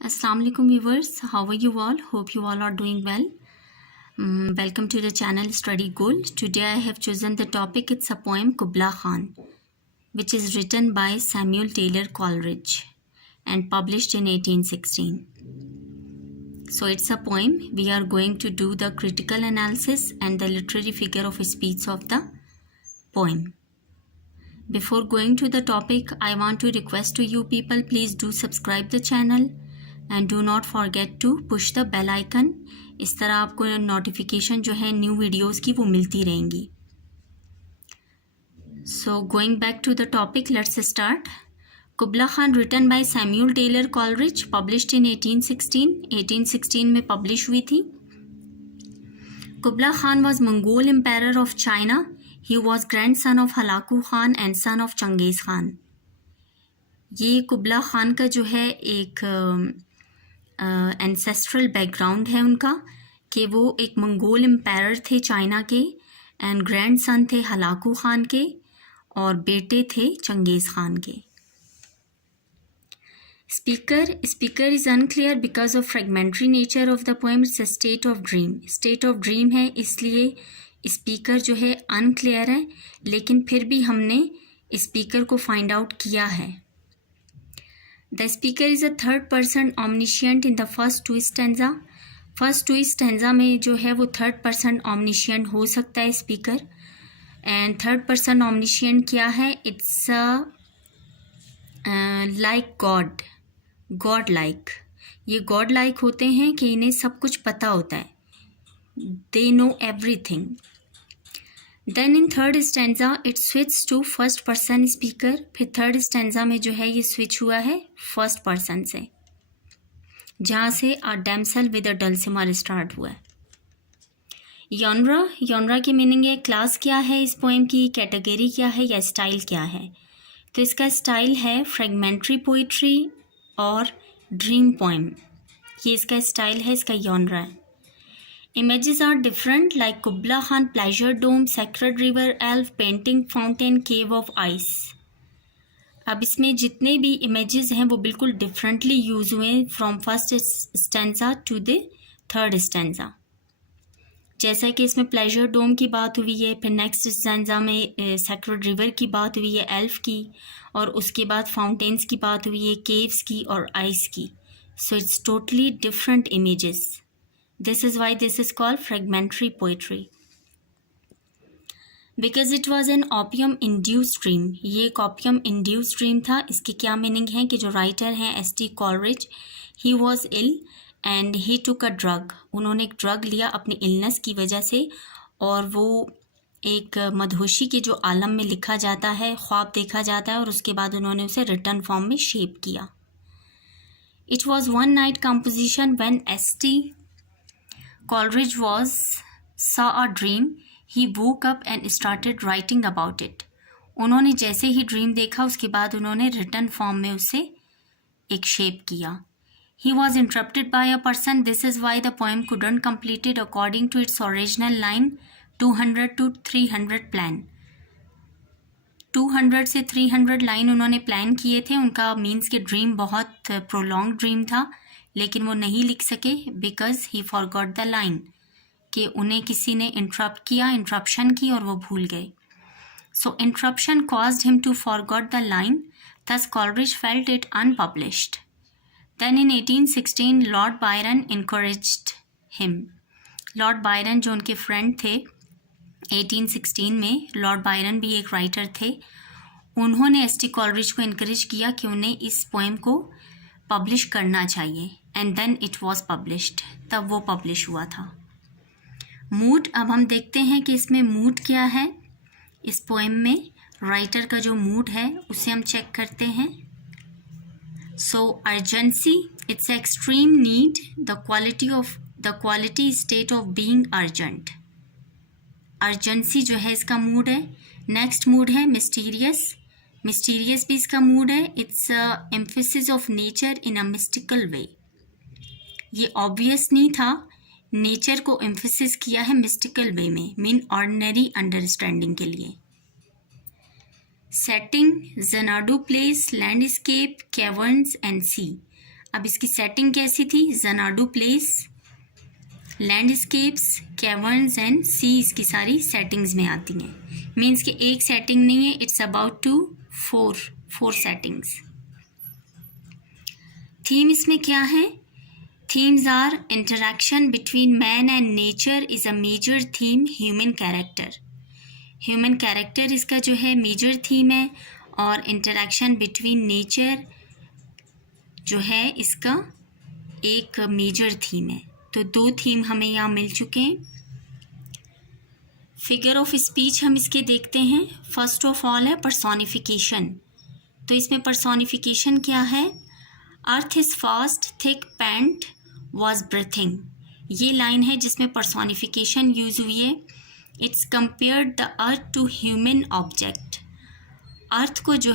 Assalamu alaikum viewers, how are you all? Hope you all are doing well. Welcome to the channel Study Gold. Today I have chosen the topic, it's a poem Kubla Khan, which is written by Samuel Taylor Coleridge and published in 1816. So it's a poem. We are going to do the critical analysis and the literary figure of speech of the poem. Before going to the topic, I want to request to you people, please do subscribe the channel and do not forget to push the bell icon. इस तरह आपको notification जो है new videos की वो मिलती रहेंगी. So going back to the topic, let's start. Kubla Khan written by Samuel Taylor Coleridge, published in 1816. 1816 में publish हुई थी. Kubla Khan was Mongol emperor of China. He was grandson of Halaku Khan and son of Genghis Khan. ये कुबला खान का जो है एक ancestral background है उनका कि वो एक मंगोल एम्पायर थे चाइना के एंड ग्रैंडसन थे हलाकू खान के और बेटे थे चंगेज़ खान के. Speaker is unclear because of fragmentary nature of the poem. It's a state of dream है, इसलिए स्पीकर जो है अनक्लियर है, लेकिन फिर भी हमने स्पीकर को फाइंड आउट किया है. The speaker is a third person omniscient in the first two stanza. First two stanza में जो है वो थर्ड पर्सन omniscient हो सकता है speaker. And third person omniscient क्या है? It's like God like. ये गॉड लाइक होते हैं कि इन्हें सब कुछ पता होता है. They know everything. Then in third stanza it switch to first person speaker. फिर थर्ड स्टेंजा में जो है ये स्विच हुआ है फर्स्ट पर्सन से, जहाँ से अ डैमसेल विद अ डल्सिमर स्टार्ट हुआ है. यॉनरा की मीनिंग है क्लास क्या है इस पोएम की, कैटेगरी क्या है या स्टाइल क्या है. तो इसका स्टाइल है फ्रेगमेंट्री पोइट्री और ड्रीम पोएम. ये इसका स्टाइल है, इसका यॉनरा है. Images are different like Kubla Khan pleasure dome, sacred river, elf, painting, fountain, cave of ice. अब इसमें जितने भी इमेजेस हैं वो बिल्कुल डिफरेंटली यूज हुए from first stanza to the third stanza. जैसा कि इसमें प्लेजर डोम की बात हुई है, फिर नेक्स्ट स्टेंजा में सैक्रेड रिवर की बात हुई है, एल्फ की, और उसके बाद फाउंटेन्स की बात हुई है, केव्स की और आइस की. So it's totally different images. This is why this is called fragmentary poetry. Because it was an opium induced dream. ये एक opium induced dream था. इसकी क्या मीनिंग है कि जो राइटर हैं S.T. Coleridge, he was ill and he took a drug. उन्होंने एक ड्रग लिया अपनी इलनेस की वजह से, और वो एक मदहोशी के जो आलम में लिखा जाता है, ख्वाब देखा जाता है, और उसके बाद उन्होंने उसे रिटर्न फॉर्म में शेप किया. It was one night composition when S.T. Coleridge saw a dream. He woke up and started writing about it. उन्होंने जैसे ही ड्रीम देखा उसके बाद उन्होंने रिटर्न फॉर्म में उसे एक शेप किया. He was interrupted by a person. This is why the poem couldn't complete it according to its original line 200 to 300 plan. 200 से 300 लाइन उन्होंने प्लान किए थे. उनका मीन्स कि ड्रीम बहुत प्रोलॉन्ग ड्रीम था, लेकिन वो नहीं लिख सके because he forgot the line, कि उन्हें किसी ने इंटरप्शन की और वो भूल गए. So interruption caused him to forgot the line, thus Coleridge felt it unpublished. Then in 1816 Lord Byron encouraged him. Lord Byron जो उनके फ्रेंड थे 1816 में, लॉर्ड बायरन भी एक राइटर थे, उन्होंने S.T. कॉलरिज को इनकरेज किया कि उन्हें इस पोएम को पब्लिश करना चाहिए. And then it was published. तब वो पब्लिश हुआ था. मूड, अब हम देखते हैं कि इसमें मूड क्या है. इस पोएम में राइटर का जो मूड है उसे हम चेक करते हैं. So urgency, it's extreme need, the quality state of being urgent. Urgency जो है इसका मूड है. नेक्स्ट मूड है मिस्टीरियस भी इसका मूड है. It's emphasis of nature in a mystical way. ये ऑब्वियस नहीं था, नेचर को एम्फेसिस किया है मिस्टिकल वे में, मीन ऑर्डिनरी अंडरस्टैंडिंग के लिए. Setting, ज़नाडू place, landscape, caverns and सी. अब इसकी सेटिंग कैसी थी? ज़नाडू प्लेस, लैंडस्केप्स, कैवर्न्स एंड सी इसकी सारी सेटिंग्स में आती हैं। मीन्स कि एक सेटिंग नहीं है, it's about two four settings. Theme इसमें क्या है? Themes are interaction between man and nature is a major theme, human character. Human character इसका जो है मेजर थीम है, और इंटरेक्शन बिटवीन नेचर जो है इसका एक मेजर थीम है। तो 2 थीम हमें यहाँ मिल चुके हैं। फिगर ऑफ स्पीच हम इसके देखते हैं। फर्स्ट ऑफ ऑल है पर्सोनिफिकेशन। तो इसमें पर्सोनिफिकेशन क्या है? Earth is fast thick pant was breathing. ये लाइन है जिसमें पर्सोनिफिकेशन यूज़ हुई है। It's compared the earth to human object. Earth को जो